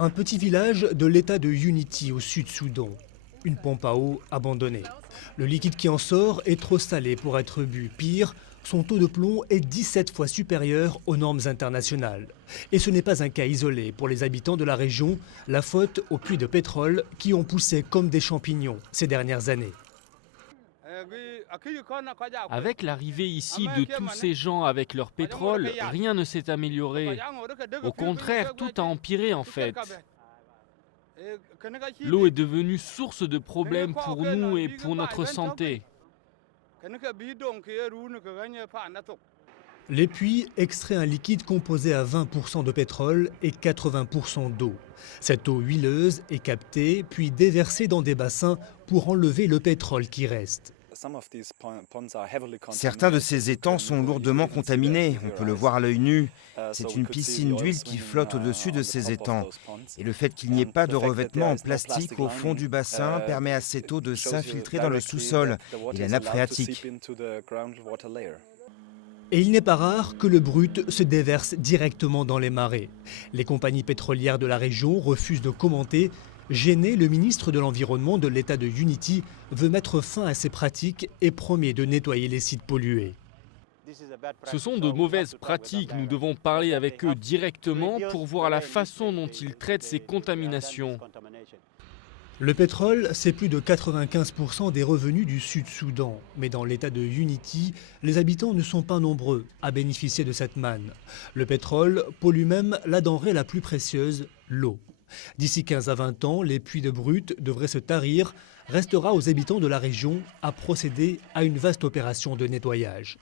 Un petit village de l'état de Unity au Sud-Soudan. Une pompe à eau abandonnée. Le liquide qui en sort est trop salé pour être bu. Pire, son taux de plomb est 17 fois supérieur aux normes internationales. Et ce n'est pas un cas isolé pour les habitants de la région, la faute aux puits de pétrole qui ont poussé comme des champignons ces dernières années. Avec l'arrivée ici de tous ces gens avec leur pétrole, rien ne s'est amélioré. Au contraire, tout a empiré en fait. L'eau est devenue source de problèmes pour nous et pour notre santé. Les puits extraient un liquide composé à 20% de pétrole et 80% d'eau. Cette eau huileuse est captée puis déversée dans des bassins pour enlever le pétrole qui reste. Certains de ces étangs sont lourdement contaminés, on peut le voir à l'œil nu. C'est une piscine d'huile qui flotte au-dessus de ces étangs. Et le fait qu'il n'y ait pas de revêtement en plastique au fond du bassin permet à cette eau de s'infiltrer dans le sous-sol et la nappe phréatique. Et il n'est pas rare que le brut se déverse directement dans les marais. Les compagnies pétrolières de la région refusent de commenter. Gêné, le ministre de l'Environnement de l'État de Unity veut mettre fin à ces pratiques et promet de nettoyer les sites pollués. Ce sont de mauvaises pratiques, nous devons parler avec eux directement pour voir la façon dont ils traitent ces contaminations. Le pétrole, c'est plus de 95% des revenus du Sud-Soudan. Mais dans l'État de Unity, les habitants ne sont pas nombreux à bénéficier de cette manne. Le pétrole pollue même la denrée la plus précieuse, l'eau. D'ici 15 à 20 ans, les puits de brut devraient se tarir. Restera aux habitants de la région à procéder à une vaste opération de nettoyage.